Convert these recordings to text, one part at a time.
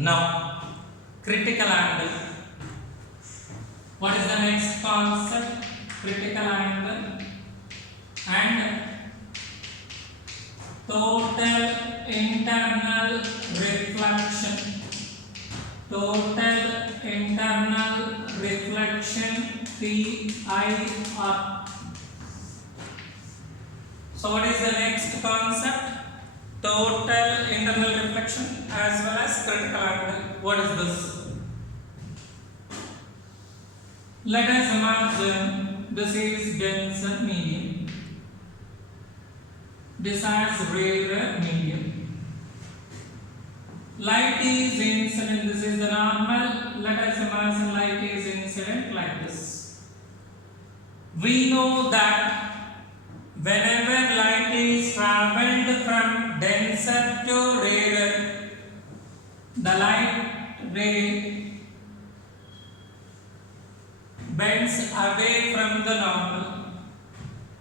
Now, critical angle. What is the next concept? Critical angle and total internal reflection. Total internal reflection, TIR. So what is the next concept? Total internal reflection as well as critical angle. What is this? Let us imagine this is denser medium. This has rarer medium. Light is incident. This is the normal. Let us imagine light is incident like this. We know that whenever light is traveled from denser to rarer, the light ray bends away from the normal.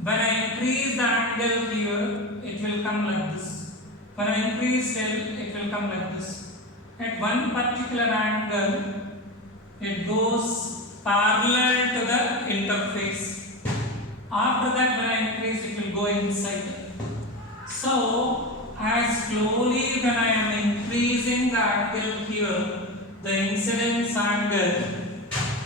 When I increase the angle here, it will come like this. When I increase it will come like this. At one particular angle, it goes parallel to the interface. After that, when I increase, it will go inside. So, as slowly when I am increasing the angle here, the incidence angle,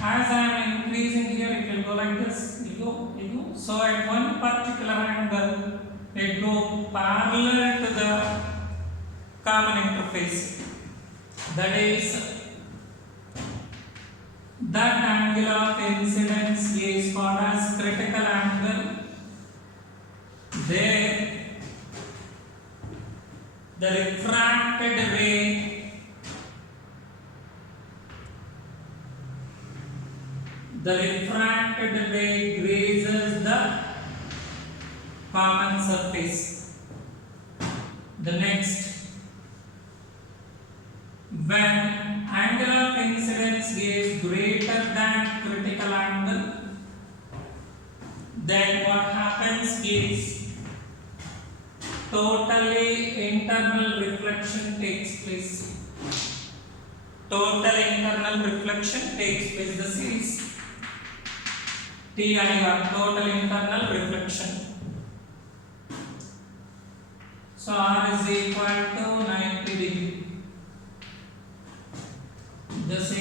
as I am increasing here, it will go like this. It go. So at one particular angle, it go parallel to the common interface. That is, that angle of incidence is called as critical angle. There, the refracted ray grazes the common surface. The next, when angle of incidence is greater than critical angle, then what happens is totally internal reflection takes place. Total internal reflection takes place. This is TIR, total internal reflection. So R is equal to 90 degree. This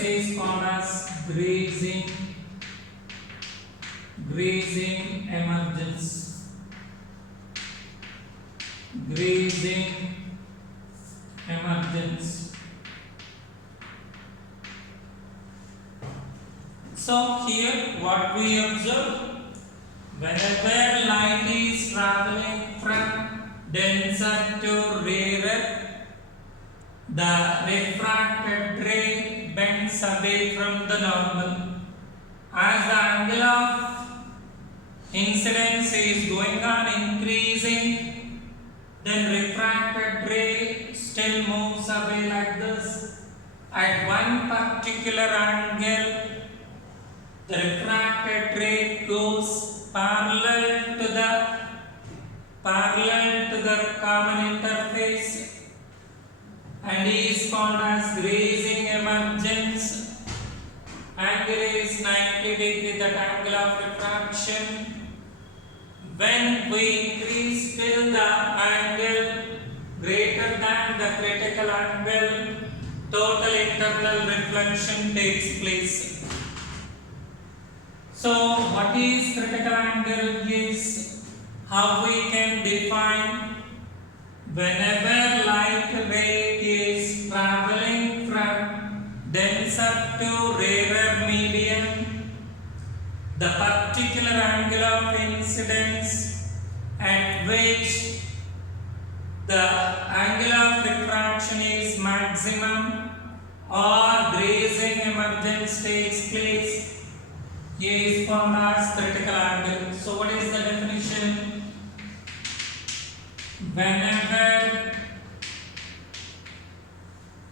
is called as grazing emergence. Grazing emergence. So here what we observe, whenever light is traveling from denser to rarer, the refracted ray bends away from the normal. As the angle of incidence is going on increasing, then refracted ray still moves away like this. At one particular angle, the refracted ray goes parallel to the common interface and is called as grazing emergence. Angle is 90 degree, that angle of refraction. When we increase till the angle greater than the critical angle, total internal reflection takes place. So, what is critical angle is how we can define whenever light ray is traveling from denser to rarer medium, the particular angle of incidence at which the angle of refraction is maximum or grazing emergence takes place is called as critical angle. So what is the definition? Whenever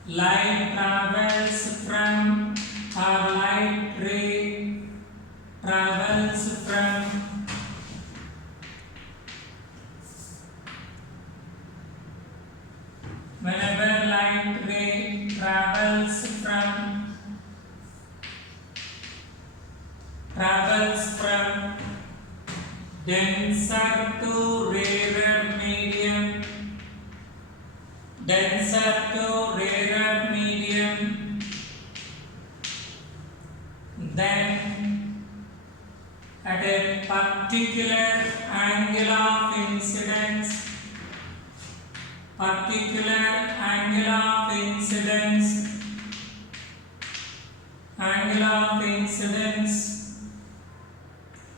light travels from, or light ray travels from light ray travels from denser to rarer medium, then at a particular angle of incidence,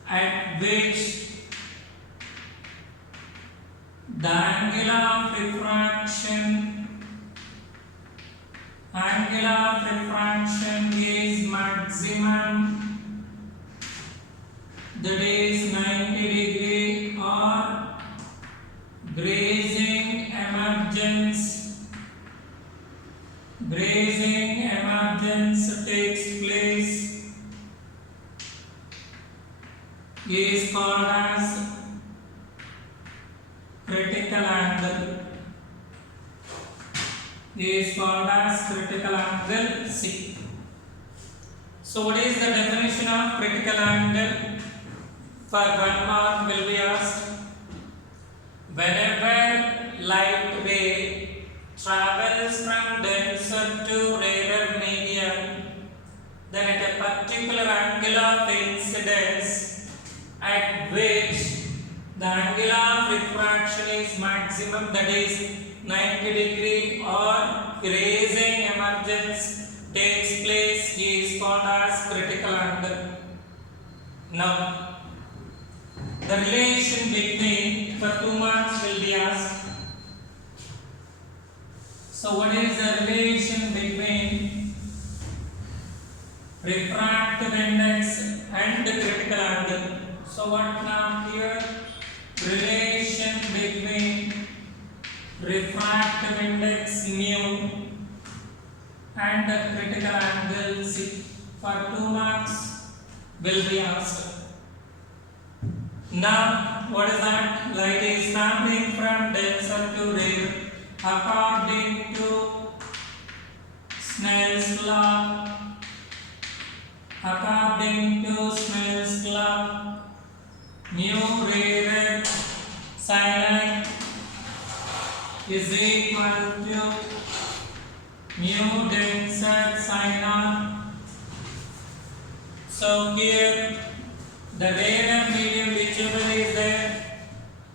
at which the angle of refraction is maximum, that is 90 degree, or grazing emergence takes place, is called as critical angle, C. So what is the definition of critical angle? For 1 mark will be asked. Whenever light ray travels from denser to rarer medium, then at a particular angle of incidence at which the angle of refraction is maximum, that is 90 degree, or grazing emergence takes place, is called as critical angle. Now, the relation between, for 2 marks will be asked. So what is the relation between refractive index and the critical angle? So what now here? Relation between refractive index mu and the critical angle C, for 2 marks will be asked. Now, what is that? Light is traveling from denser to rarer. According to Snell's law, mu rarer sin I is equal to mu denser sin R. So here the rarer medium whichever is there,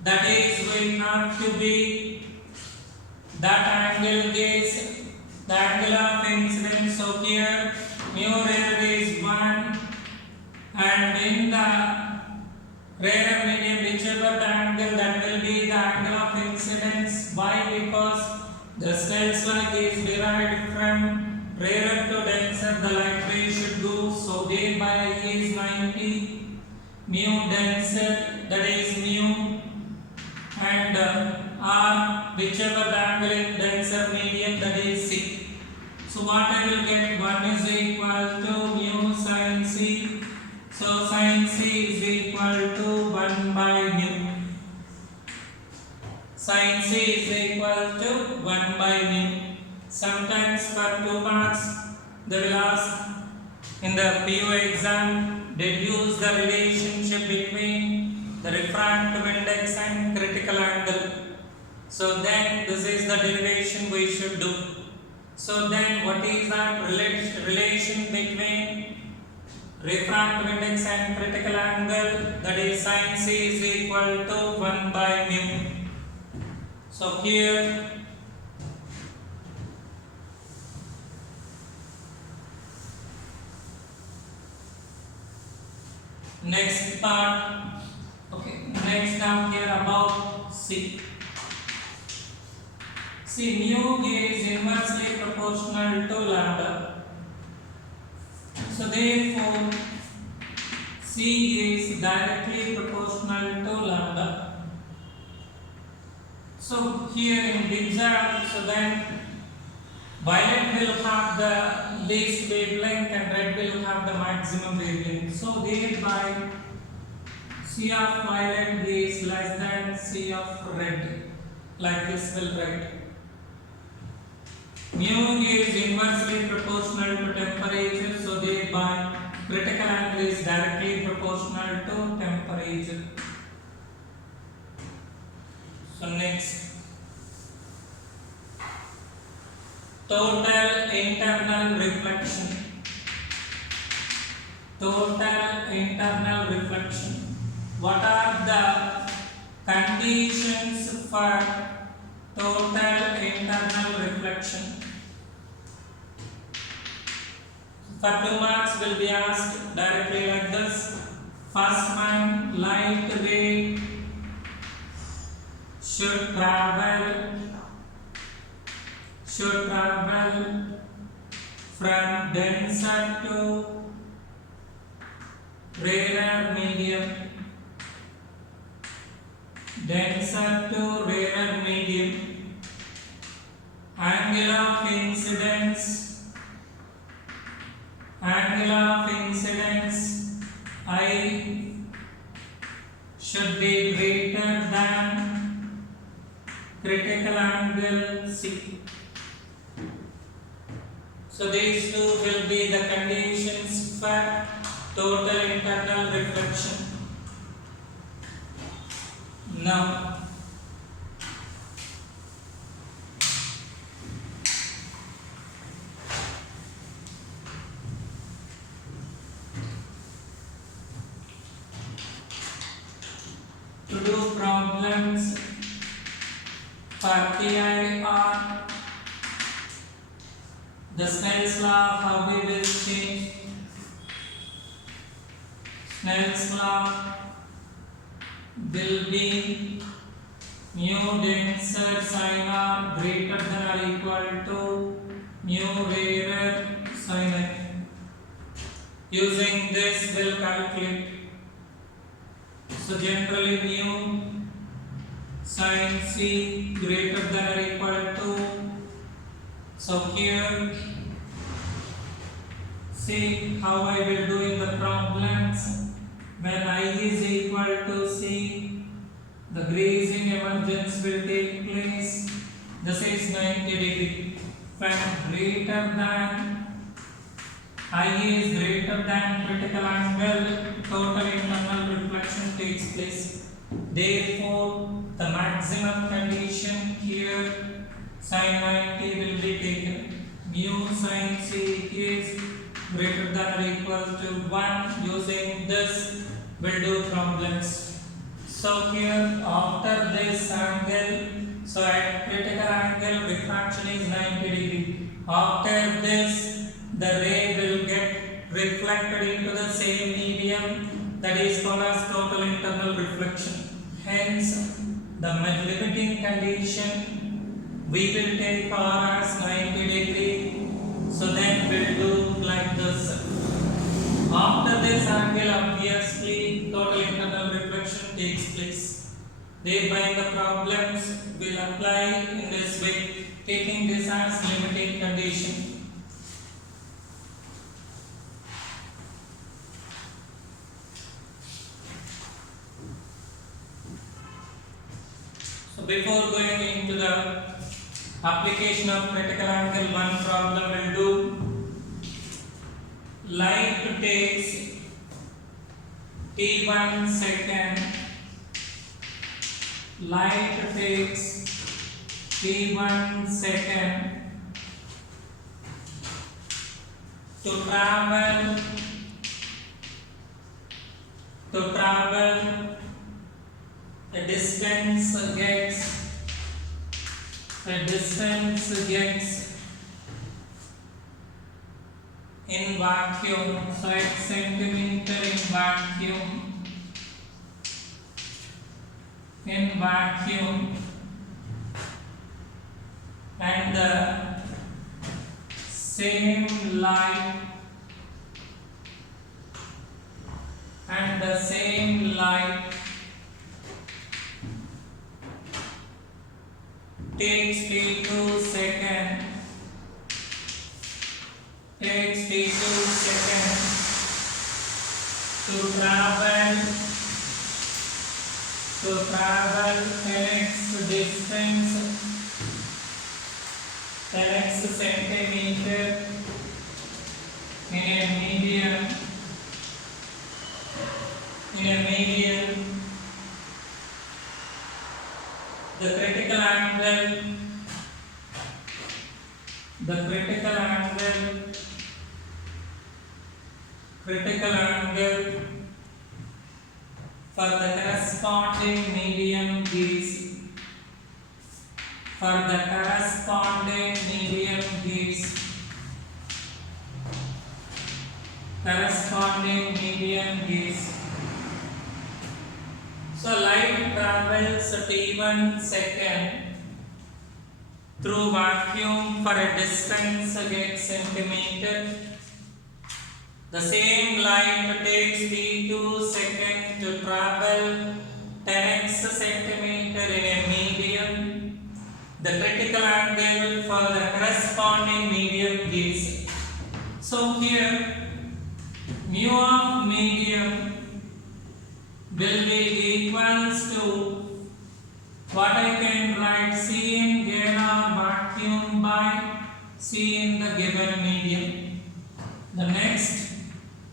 that is going not to be that angle is the angle of incidence. So here mu rarer is 1, and in the rarer medium whichever the angle, that will be the angle of incidence. Why? Because the Snell's law is derived from rarer to denser, the light ray should go. So thereby is 90. Mu denser, that is mu, and R, whichever the angle in denser medium, that is C. So what I will get? 1 is equal to mu sin C. So sin C is equal to 1 by mu. Sin C is equal to 1 by mu. Sometimes for 2 marks they will ask in the PU exam, deduce the relationship between the refractive index and critical angle. So then this is the derivation we should do. So then what is that relation between refractive index and critical angle? That is sin C is equal to 1 by mu. So here next part, okay, next down here about C. See, mu is inversely proportional to lambda. So therefore C is directly proportional to lambda. So here in exam, so then violet will have the least wavelength and red will have the maximum wavelength. So thereby C of violet is less than C of red, like this will write. Mu is inversely proportional to temperature, so thereby critical angle is directly proportional to temperature. So next, total internal reflection. Total internal reflection. What are the conditions for total internal reflection? For 2 marks will be asked directly like this. First one, light ray should travel from denser to rarer medium. Denser to rarer medium. Angle of incidence I should be greater than critical angle C. So these two will be the conditions for total internal reflection. Now to do problems for TIR, the Snell's law, how we will change. Snell's law will be mu denser sin R greater than or equal to mu rarer sin R. Using this, we'll calculate. So generally mu sin C greater than or equal to, so here see how I will do in the problems. When I is equal to C, the grazing emergence will take place. This is 90 degree. When greater than I is greater than critical angle, total internal reflection takes place. Therefore, the maximum condition here, sin 90 will be taken. Mu sin C is greater than or equal to 1. Using this, we'll do problems. So here, after this angle, so at critical angle, refraction is 90 degree. After this, the ray will get reflected into the same medium, that is called as total internal reflection. Hence, the limiting condition, we will take R as 90 degree. So then we'll do like this. After this angle, obviously total internal reflection takes place. Thereby the problems will apply in this way, taking this as limiting condition. So before going into the application of critical angle, one problem will do. Light takes T1 second. Light takes T1 second to travel the distance gets in vacuum, so it's centimeter in vacuum, and the same light takes T2 second to travel its distance in vacuum. So 10x centimeter in a medium, the critical angle for the corresponding medium is so light travels t1 second through vacuum for a distance of 8 centimeter. The same light takes t2 seconds to travel 10x centimeter in a medium. The critical angle for the corresponding medium is. So here mu of medium will be equals to what I can write C in scalar vacuum by C in the given medium. The next,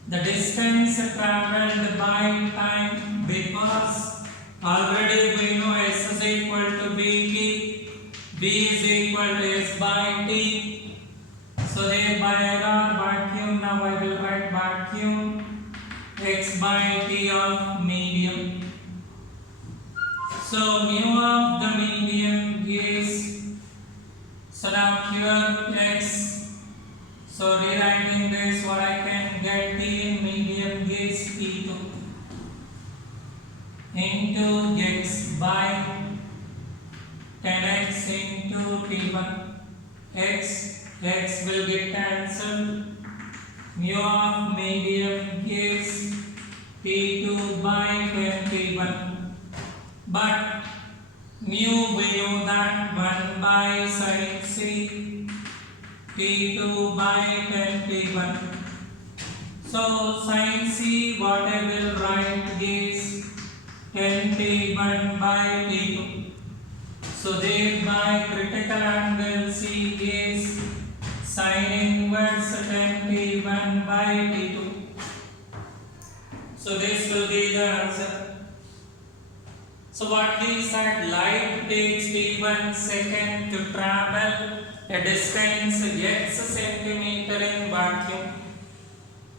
the distance traveled by time, because already we know S is equal to Vt, V is equal to S by T. So here by error vacuum, now I will write vacuum x by T of medium. So mu of the medium is, so now here x, so rewriting this, what I can get T in medium is T2 into x by 10x into T1. X will get cancelled. Mu of medium is T2 by 10T1. But mu we know that 1 by sin C T2 by 10T1. So sin C what I will write is 10T1 by T2. So thereby critical angle C is sin inverse 10T1 by T2. So this will be the answer. So what we said, light takes T1 second to travel a distance x centimeter in vacuum.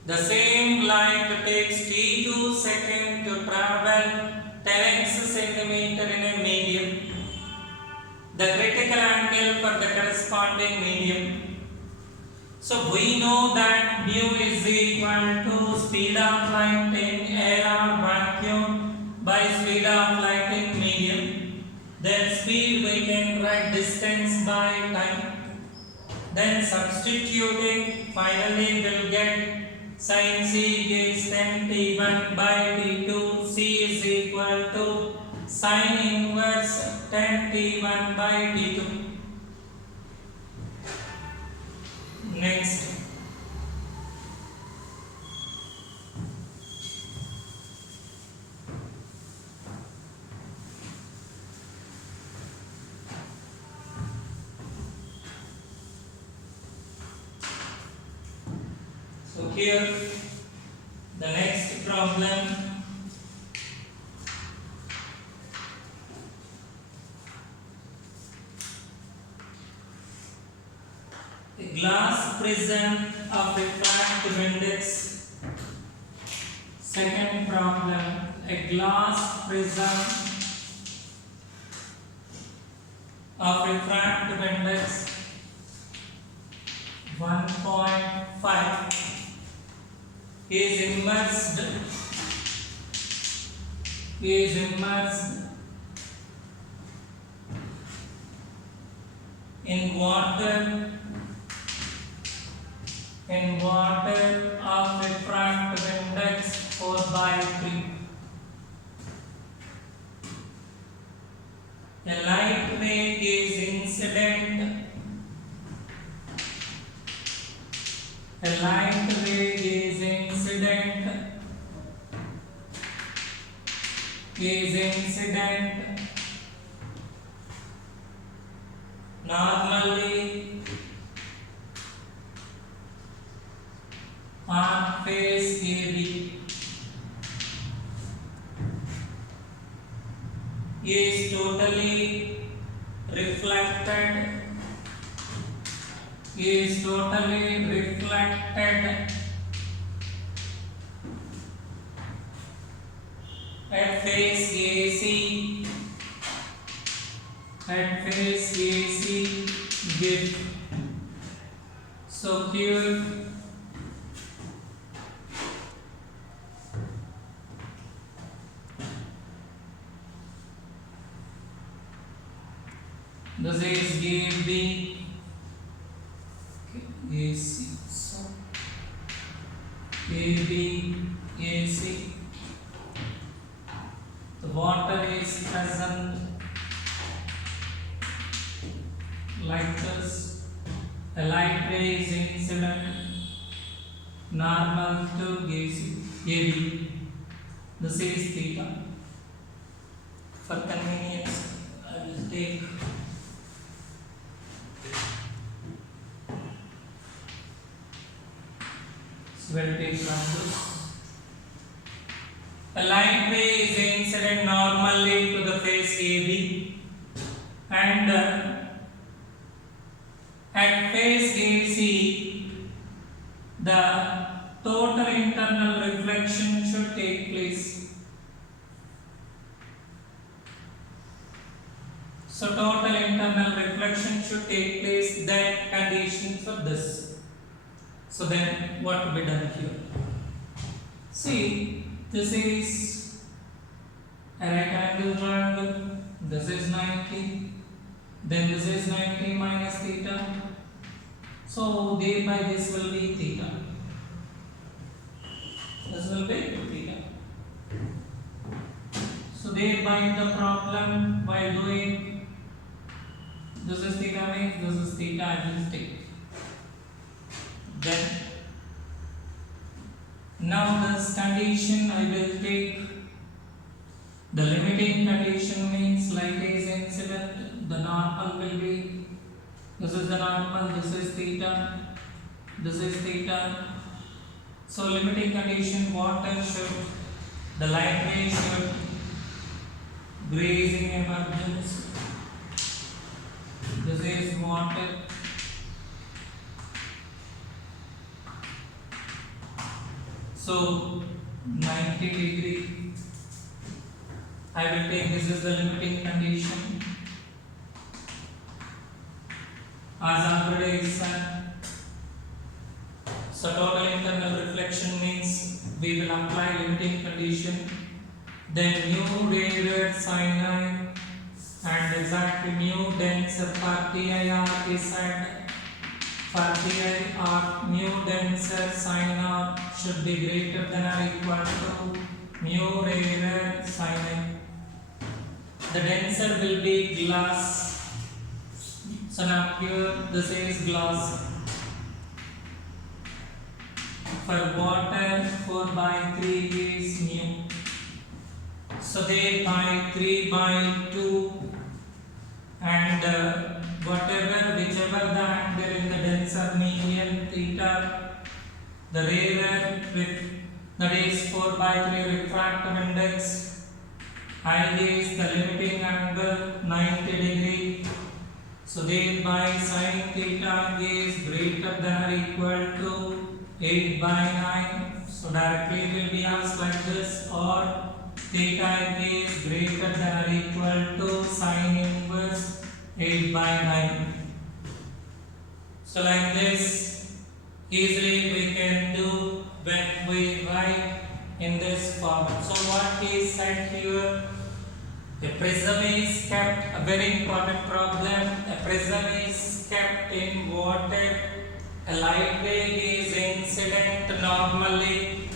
The same light takes T2 second to travel 10x centimeter in a medium. The critical angle for the corresponding medium. So we know that mu is equal to speed of light in air or vacuum by speed of light in medium. Then speed we can write distance by time. Then substituting, finally we'll get sin C is 10T1 by T2. C is equal to sin inverse 10T1 by T2. Next, so here the next problem. A glass prism of refractive index. Second problem, a glass prism of refractive index 1.5 is immersed in water of refractive index 4/3. A light ray is incident. A light ray is incident. Normally on face AB is totally reflected at face AC give. So here this is give B AC. So AB AC. The water is present like this. A light ray is incident normal to AB. This is theta. For convenience, I will take this. A light ray is incident normally to the face AB, and at face AC the total internal reflection should take place. So total internal reflection should take place, then condition for this. So then what will be done here? See, this is a right angle triangle, this is 90, then this is 90 minus theta. So thereby this will be theta. This will be theta. So thereby the problem while doing this is theta means this is theta, I will take. Then now this condition I will take. The limiting condition means light is incident, the normal will be, this is the normal, this is theta, this is theta. So limiting condition, water should, the light ray should grazing emergence, this is water. So 90 degree, I will take, this is the limiting condition. As already said, so total internal reflection means we will apply limiting condition, then mu radiated sin I and exactly mu denser for TIR is said. For TIR, mu denser sin R should be greater than or equal to mu radiated sin I. The denser will be glass. So now here this is glass. For water 4 by 3 is mu. So they by 3 by 2 and whichever the angle in the denser median theta, the rarer that is 4 by 3 refractive index. I is the limiting angle 90 degree. So thereby sin theta is greater than or equal to 8 by 9. So directly it will be asked like this, or theta is greater than or equal to sin inverse 8 by 9. So like this easily we can do when we write in this form. So what is said here? A prism is kept, a very important problem, a prism is kept in water, a light ray is incident normally.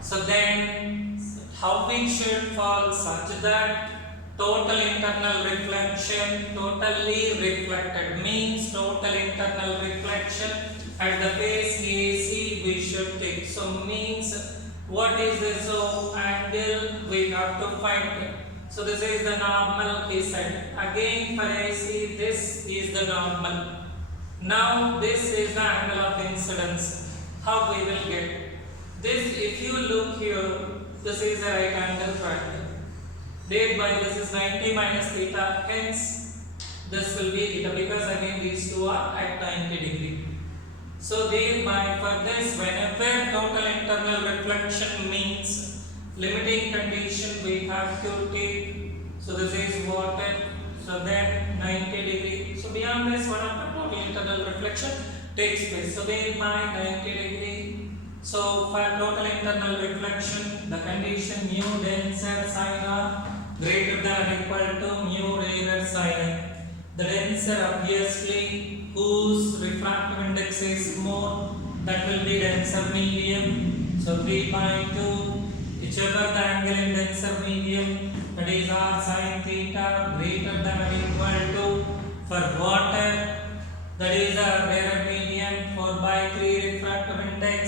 So then how it should fall such that total internal reflection totally reflected means total internal reflection at the face AC we should take. So means what is this angle we have to find. So this is the normal he said. Again for AC this is the normal. Now this is the angle of incidence. how we will get this? If you look here, this is a right angle triangle, thereby this is 90 minus theta, hence this will be theta, because again these two are at 90 degree. So thereby for this, whenever total internal reflection means limiting condition, we have to take, so this is water, so then 90 degree. So beyond this, what happens? Total internal reflection takes place. So thereby 90 degree. So for total internal reflection, the condition mu denser sin r greater than or equal to mu rarer sin r. The denser, obviously, whose refractive index is more, that will be denser medium. So 3.2, whichever the angle in denser medium, that is r sin theta greater than or equal to, for water, that is a rarer medium, 4/3 refractive index,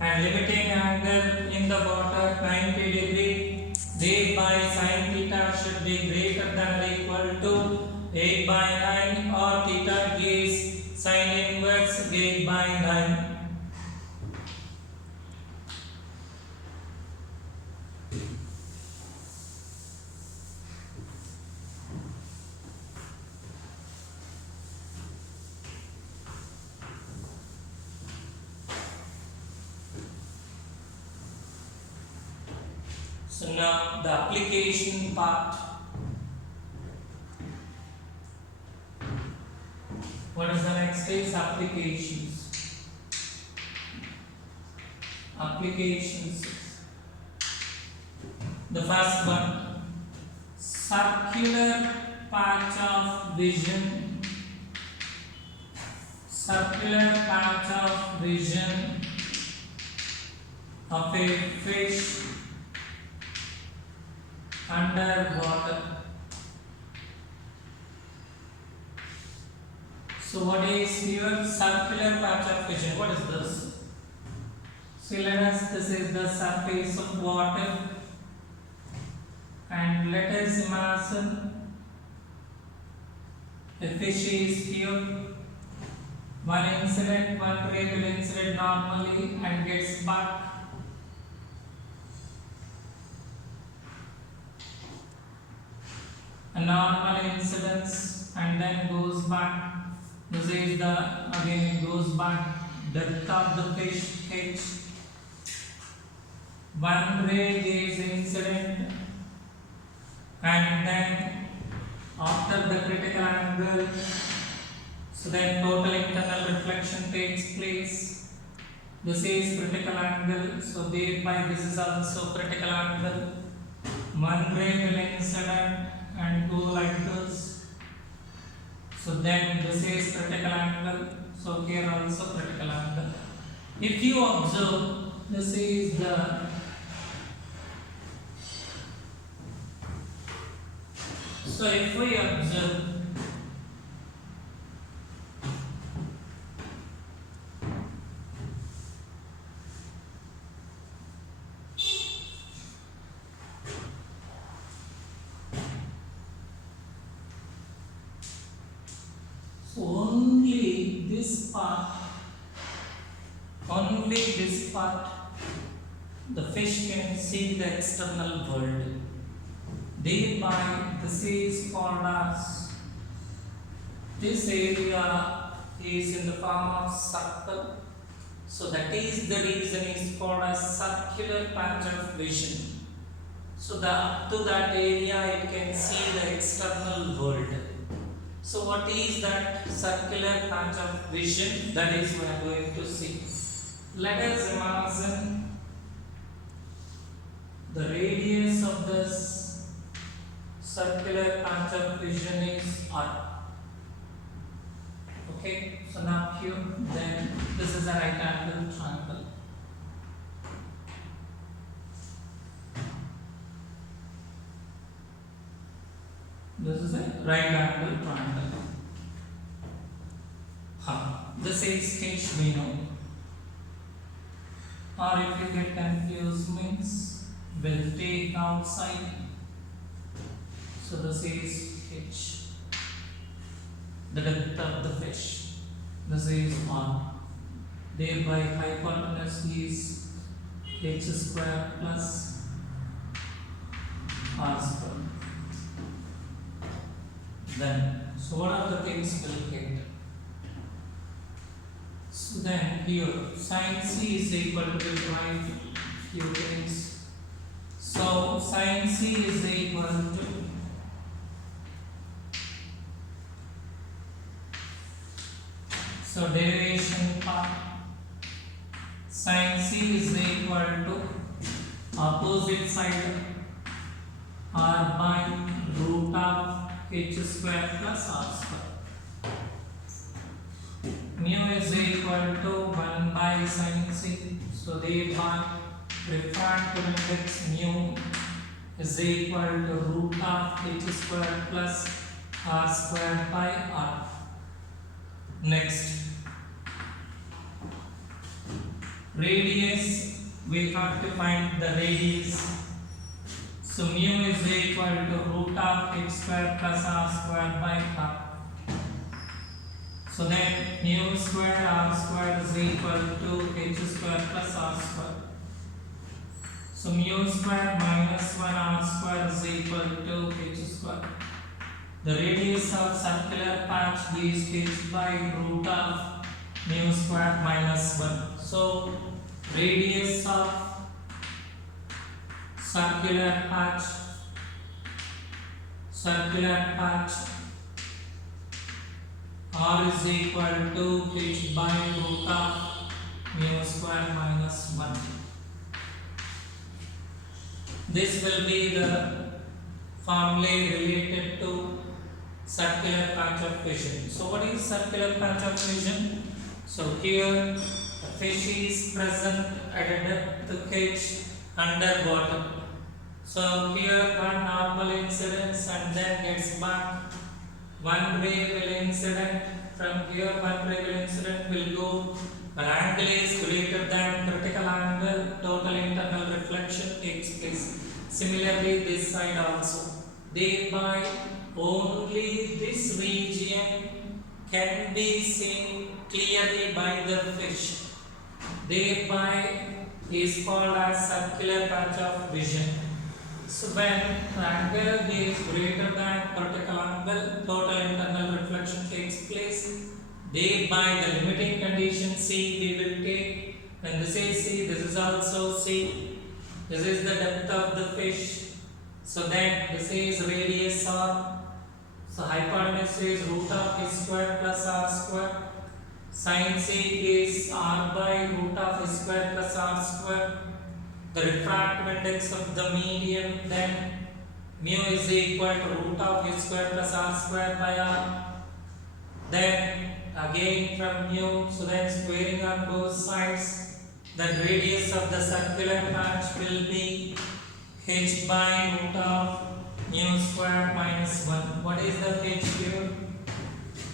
and limiting angle in the water 90 degree, thereby sin theta should be greater than or equal to 8/9, or theta is sin inverse 8/9. So now the application part. What is the next is applications. Applications. The first one, circular patch of vision. Circular patch of vision of a fish underwater. So what is here? Circular patch of vision. What is this? So let us, this is the surface of water, and let us imagine a fish is here. One incident, one ray will incident normally and gets back. A normal incidence and then goes back. This is the, again it goes back, depth of the fish H. One ray is incident, and then after the critical angle, so then total internal reflection takes place. This is critical angle, so thereby this is also critical angle. One ray will incident and go like this. So then this is critical angle, so here also critical angle. If you observe, this is the, so if we observe, so only this part, the fish can see the external world. Thereby, this is called as, this area is in the form of circle. So that is the reason is called as circular patch of vision. So up to that area it can see the external world. So what is that circular patch of vision? That is we are going to see. Let us imagine the radius of this circular patch of vision is r. Okay, so now here, then this is a right angle triangle. This is a right angle triangle. This is H we know. Or if you get confused means we'll take outside. So this is H. The depth of the fish. This is R. thereby hypotenuse is h square plus r square. Then, so what are the things we'll get? So then here sin c is equal to, write few things. So sin c is equal to derivation part. Sin c is equal to opposite side r by root of h square plus r square. Mu is equal to 1 by sin c. So thereby refractive index mu is equal to root of h square plus r square by r. Next, radius, we have to find the radius. So mu is equal to root of h square plus r square by r. So then mu square r square is equal to h square plus r square. So mu square minus 1 r square is equal to h square. The radius of circular patch is h by root of mu square minus 1. So radius of circular patch r is equal to h by root of mu square minus 1. This will be the formulae related to circular patch of vision. So what is circular patch of vision? So here the fish is present at a depth h underwater. So here one normal incidence and then gets back. One ray will incident from here. One ray will incident will go. When angle is greater than critical angle, total internal reflection takes place. Similarly, this side also. Thereby, only this region can be seen clearly by the fish. Thereby, is called as circular patch of vision. So when the angle is greater than critical angle, total internal reflection takes place. Thereby, the limiting condition C we will take. When this is C, this is also C. This is the depth of the fish. So then this is radius r. So hypotenuse is root of h square plus r square. Sin c is r by root of h square plus r square. The refractive index of the medium, then mu is equal to root of h square plus r square by r. Then again from mu, so then squaring on both sides. Then radius of the circular patch will be h by root of mu square minus 1. What is the h here?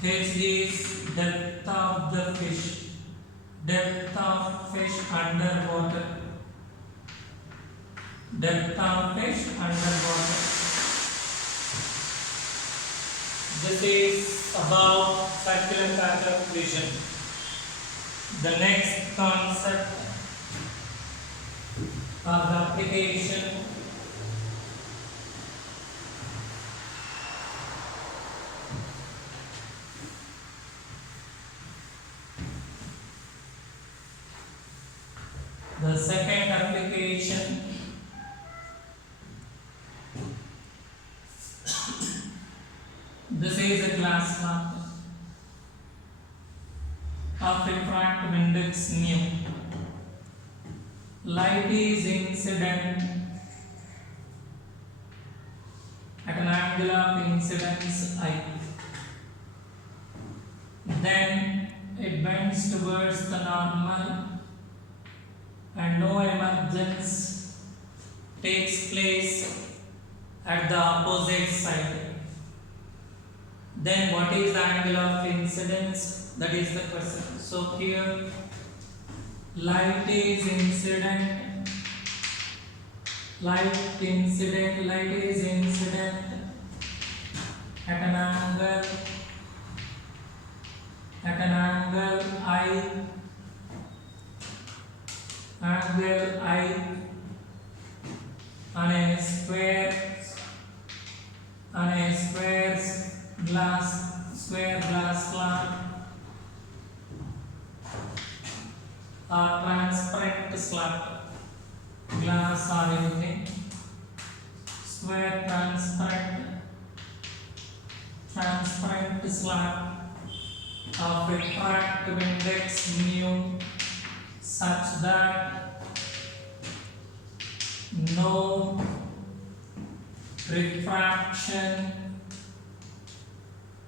H is depth of the fish. Depth of fish underwater. Depth of fish underwater. This is about circular patch of vision. The next concept of the application the second application this is a glass lamp of refractive index mu. Light is incident at an angle of incidence I. Then it bends towards the normal and no emergence takes place at the opposite side. Then what is the angle of incidence? That is the question. So here light is incident at an angle I angle I on a square glass slab or transparent slab, glass or anything, square transparent slab of refractive index mu such that no refraction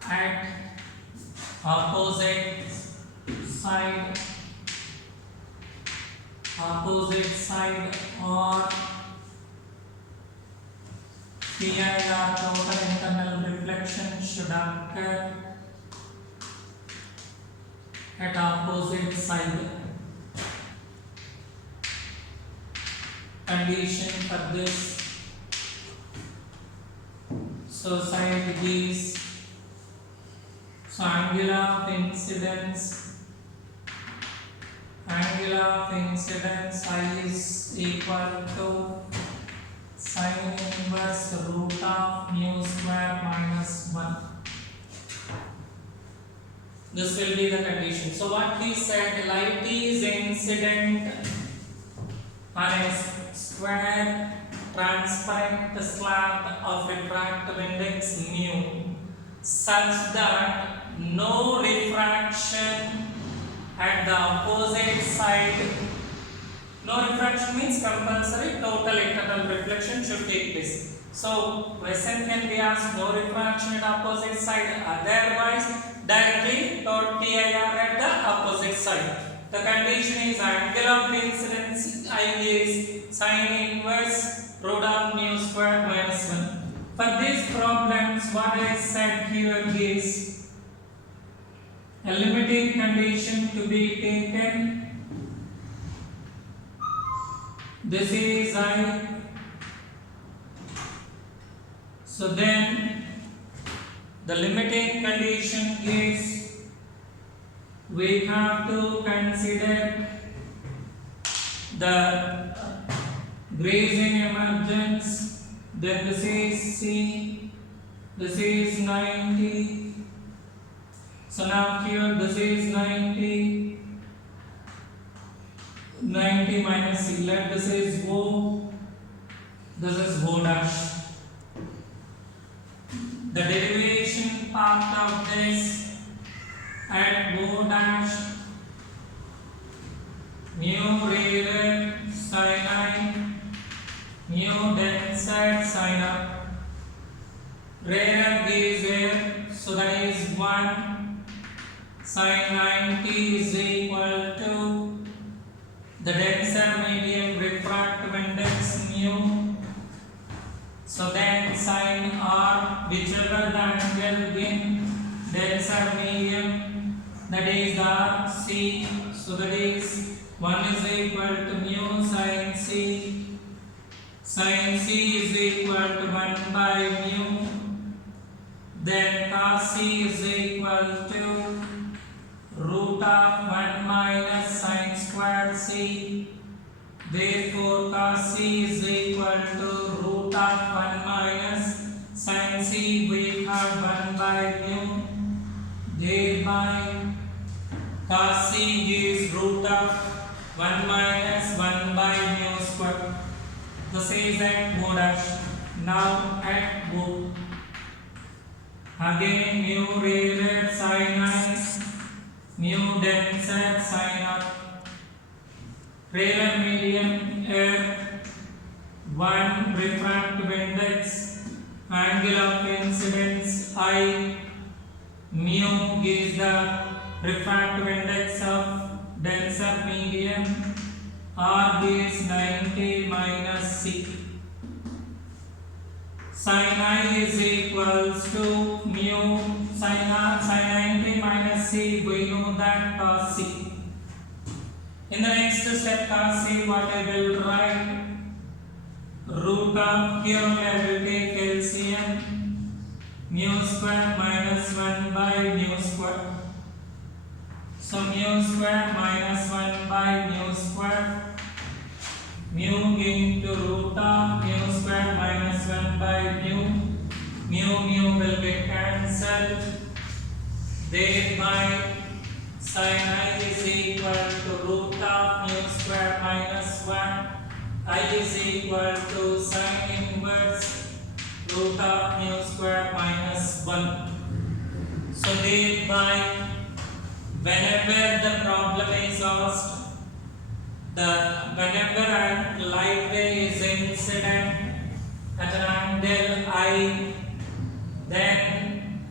at opposite side or TIR, total internal reflection, should occur at opposite side. Condition for this, so side is, so angle of incidence I is equal to sin inverse root of mu square minus 1. This will be the condition. So what he said, light is incident on a square transparent slab of refractive index mu such that no refraction at the opposite side. No refraction means compulsory total internal reflection should take place. So question can be asked, no refraction at opposite side, otherwise directly dot TIR at the opposite side. The condition is angle of incidence I is sin inverse root of mu square minus 1. For these problems, what I said here is a limiting condition to be taken. This is I. So then the limiting condition is we have to consider the grazing emergence. Then this is C, this is 90. So now here this is 90 minus C, let this is O, this is O dash. The derivation part of this at O dash, mu rarer sin I, mu denser sin up. Rarer is here, so that is 1. Sin 90 is equal to the denser medium refractive index mu. So then sin R, whichever the angle in denser medium, that is R C. So that is 1 is equal to mu sin C. Sin C is equal to 1 by mu. Then cos C is equal to root of 1 minus sin squared C. Therefore cos C is equal to root of 1 minus sin C. We have 1 by mu. Thereby cos C is root of 1 minus 1 by mu squared. This is at O dash. Now at O, again mu rarer sin I, mu denser sin up. Rarer medium air, 1 refractive index, angle of incidence I, mu is the refractive index of denser medium, R is 90 minus C. Sin I is equals to mu sin 90 minus C. We know that cos C. In the next step, cos C, what I will write? Root of, here only I will take LCM, mu square minus 1 by mu square. So mu square minus 1 by mu square mu into root of mu square minus 1 by mu. Mu will be cancelled. Thereby sin I is equal to root of mu square minus 1. I is equal to sin inverse root of mu square minus 1. So thereby whenever the problem is asked, whenever a light ray is incident at an angle I, then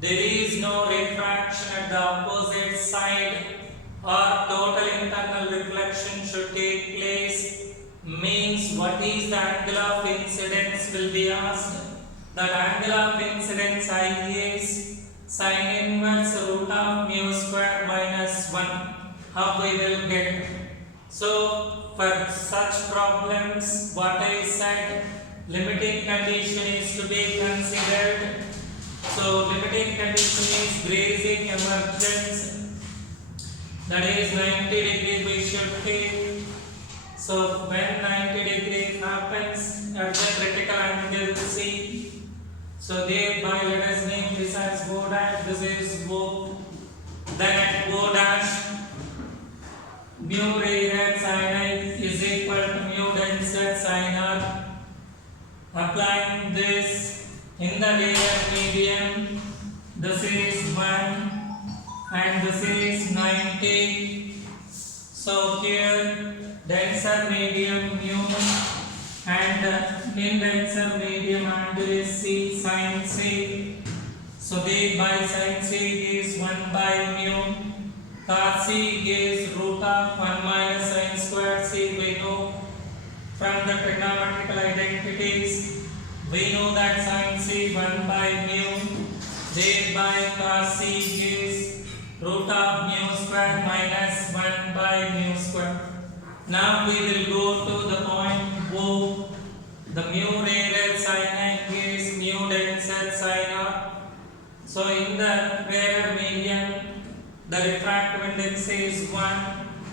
there is no refraction at the opposite side, or total internal reflection should take place. Means what is the angle of incidence will be asked. That angle of incidence I is sin inverse root of mu square minus 1. How we will get? So for such problems, what I said, limiting condition is to be considered. So limiting condition is grazing emergence, that is 90 degree we should take. So when 90 degree happens at the critical angle C, so thereby let us name this as O dash, this is O. Then at O dash, mu radius sin I is equal to mu density sin R. Applying this in the layer medium, this is 1 and this is 90. So here denser medium mu and in denser medium angle is C sin C. So thereby sin C is 1 by mu. Cos C is root of 1 minus sin square C. We know from the trigonometrical identities, we know that sin C 1 by mu. Thereby cos C is root of mu square minus 1 by mu square. Now we will go to the point O. The mu rarer sin I is mu denser sin R. So in the rarer medium, the refractive index is 1.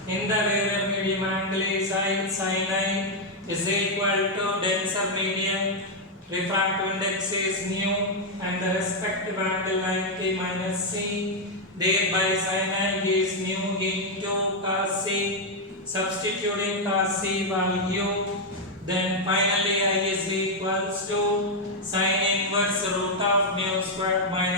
In the rarer medium angle is I, sin I is equal to denser medium, refractive index is mu, and the respective angle 90 minus C. Thereby sin I is mu into cos C. Substituting cos C value, then finally I is equals to sin inverse root of mu square minus